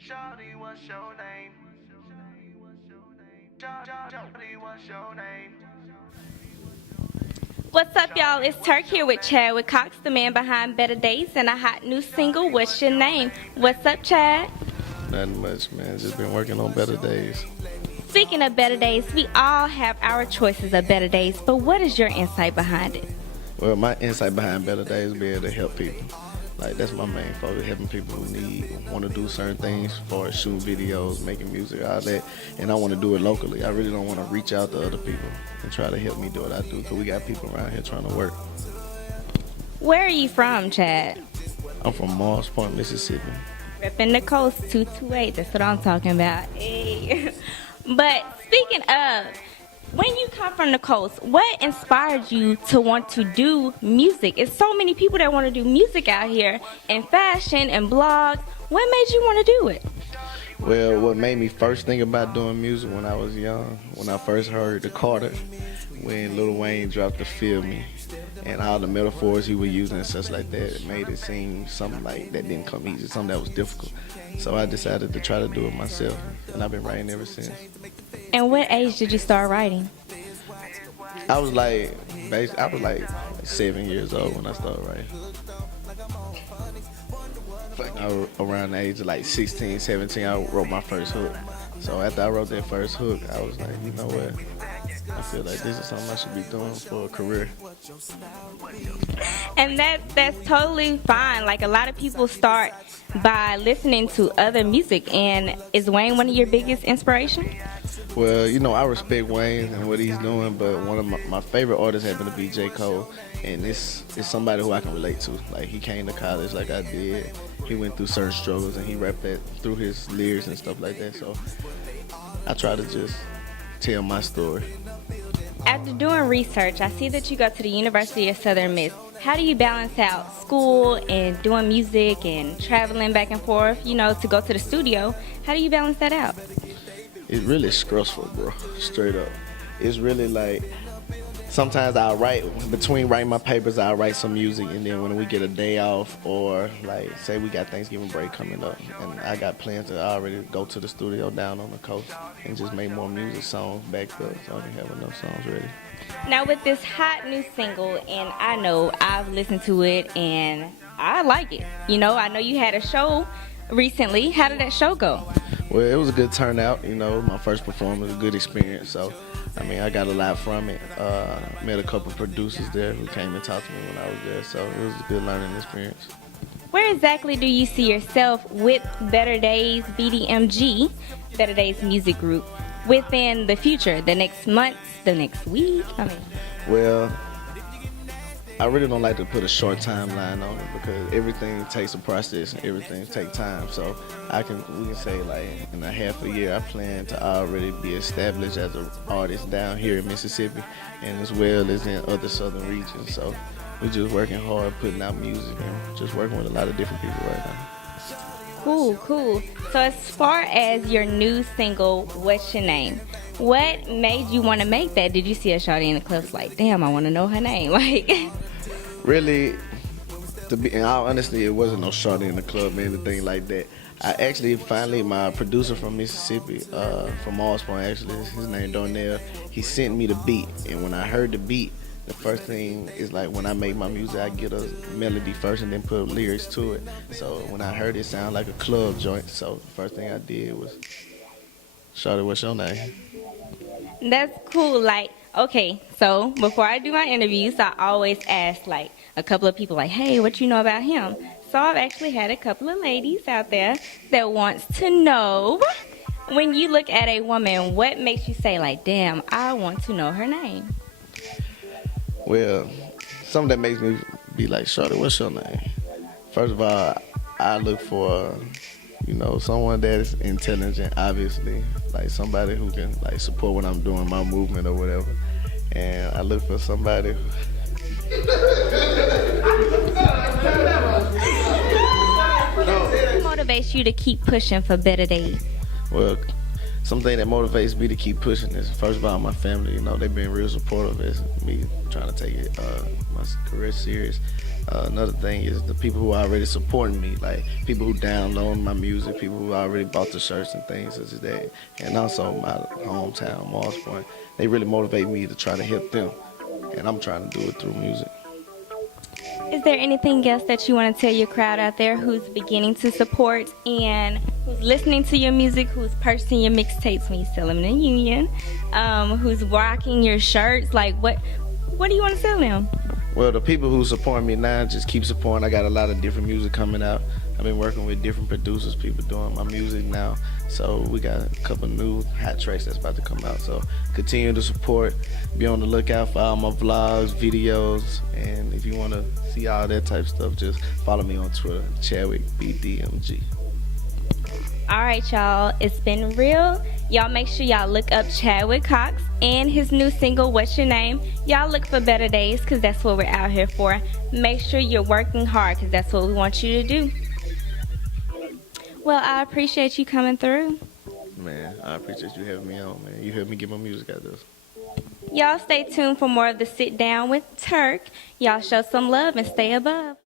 Shawty, what's your name? Shawty, what's your name? What's up, y'all? It's Turk here with Chadwick Cox, the man behind Better Days, and a hot new single, What's Your Name? What's up, Chad? Nothing much, man. Just been working on better days. Speaking of better days, we all have our choices of better days, but what is your insight behind it? Well, my insight behind better days is being able to help people. Like, that's my main focus, helping people who want to do certain things, as far as shooting videos, making music, all that. And I want to do it locally. I really don't want to reach out to other people and try to help me do what I do, because we got people around here trying to work. Where are you from, Chad? I'm from Mars Point, Mississippi. Repping the coast, 228. That's what I'm talking about. Hey. But speaking of, when you come from the coast, what inspired you to want to do music? It's so many people that want to do music out here, and fashion and blogs. What made you want to do it? Well, what made me first think about doing music when I was young, when I first heard the Carter, when Lil Wayne dropped the Feel Me, and all the metaphors he was using and such like that, it made it seem something like that didn't come easy, something that was difficult. So I decided to try to do it myself, and I've been writing ever since. And what age did you start writing? I was like 7 years old when I started writing. Around the age of like 16, 17, I wrote my first hook. So after I wrote that first hook, I was like, you know what? I feel like this is something I should be doing for a career. And that's totally fine. Like, a lot of people start by listening to other music. And is Wayne one of your biggest inspirations? Well, you know, I respect Wayne and what he's doing, but one of my favorite artists happen to be J. Cole, and this is somebody who I can relate to. Like, he came to college like I did. He went through certain struggles, and he rapped that through his lyrics and stuff like that. So I try to just tell my story. After doing research, I see that you go to the University of Southern Miss. How do you balance out school and doing music and traveling back and forth, to go to the studio? How do you balance that out? It's really stressful, bro. Straight up. It's really like, sometimes I'll write, between writing my papers, I'll write some music, and then when we get a day off, or like, say we got Thanksgiving break coming up, and I got plans to already go to the studio down on the coast and just make more music songs back up so I can have enough songs ready. Now, with this hot new single, and I know I've listened to it and I like it. I know you had a show recently. How did that show go? Well, it was a good turnout. My first performance, a good experience. So, I got a lot from it. Met a couple producers there who came and talked to me when I was there. So it was a good learning experience. Where exactly do you see yourself with Better Days BDMG, Better Days Music Group, within the future, the next month, the next week? Well, I really don't like to put a short timeline on it, because everything takes a process and everything takes time. So we can say, like, in a half a year, I plan to already be established as an artist down here in Mississippi, and as well as in other southern regions. So we're just working hard, putting out music, and just working with a lot of different people right now. Cool. So as far as your new single, What's Your Name? What made you want to make that? Did you see a shawty in the clubs like, damn, I want to know her name? Really, to be in all honesty, it wasn't no shorty in the club or anything like that. I actually finally, my producer from Mississippi, from Mars Point, actually, his name Darnell, he sent me the beat, and when I heard the beat, the first thing is, like, when I make my music, I get a melody first and then put lyrics to it. So when I heard it sound like a club joint, so the first thing I did was, shawty, what's your name? That's cool. Like, okay, so before I do my interviews, I always ask, like, a couple of people, like, hey, what you know about him? So I've actually had a couple of ladies out there that wants to know, when you look at a woman, what makes you say, like, damn, I want to know her name? Well, something that makes me be like, shawty, what's your name? First of all, I look for, someone that is intelligent, obviously, like somebody who can, like, support what I'm doing, my movement or whatever. And I look for somebody What motivates you to keep pushing for better days? Well, something that motivates me to keep pushing is, first of all, my family. They've been real supportive as me trying to take my career serious. Another thing is the people who are already supporting me, like people who download my music, people who already bought the shirts and things such as that. And also my hometown, Morris Point. They really motivate me to try to help them. And I'm trying to do it through music. Is there anything else that you want to tell your crowd out there who's beginning to support and who's listening to your music, who's purchasing your mixtapes when you sell them in the Union, who's rocking your shirts? Like, what do you want to tell them? Well, the people who support me now, just keep supporting. I got a lot of different music coming out. I've been working with different producers, people doing my music now. So we got a couple new hot tracks that's about to come out. So continue to support. Be on the lookout for all my vlogs, videos, and if you want to see all that type of stuff, just follow me on Twitter, Chadwick BDMG. All right, y'all. It's been real. Y'all make sure y'all look up Chadwick Cox and his new single, What's Your Name? Y'all look for better days because that's what we're out here for. Make sure you're working hard because that's what we want you to do. Well, I appreciate you coming through. Man, I appreciate you having me on, man. You helped me get my music out there. Y'all stay tuned for more of the Sit Down with Turk. Y'all show some love and stay above.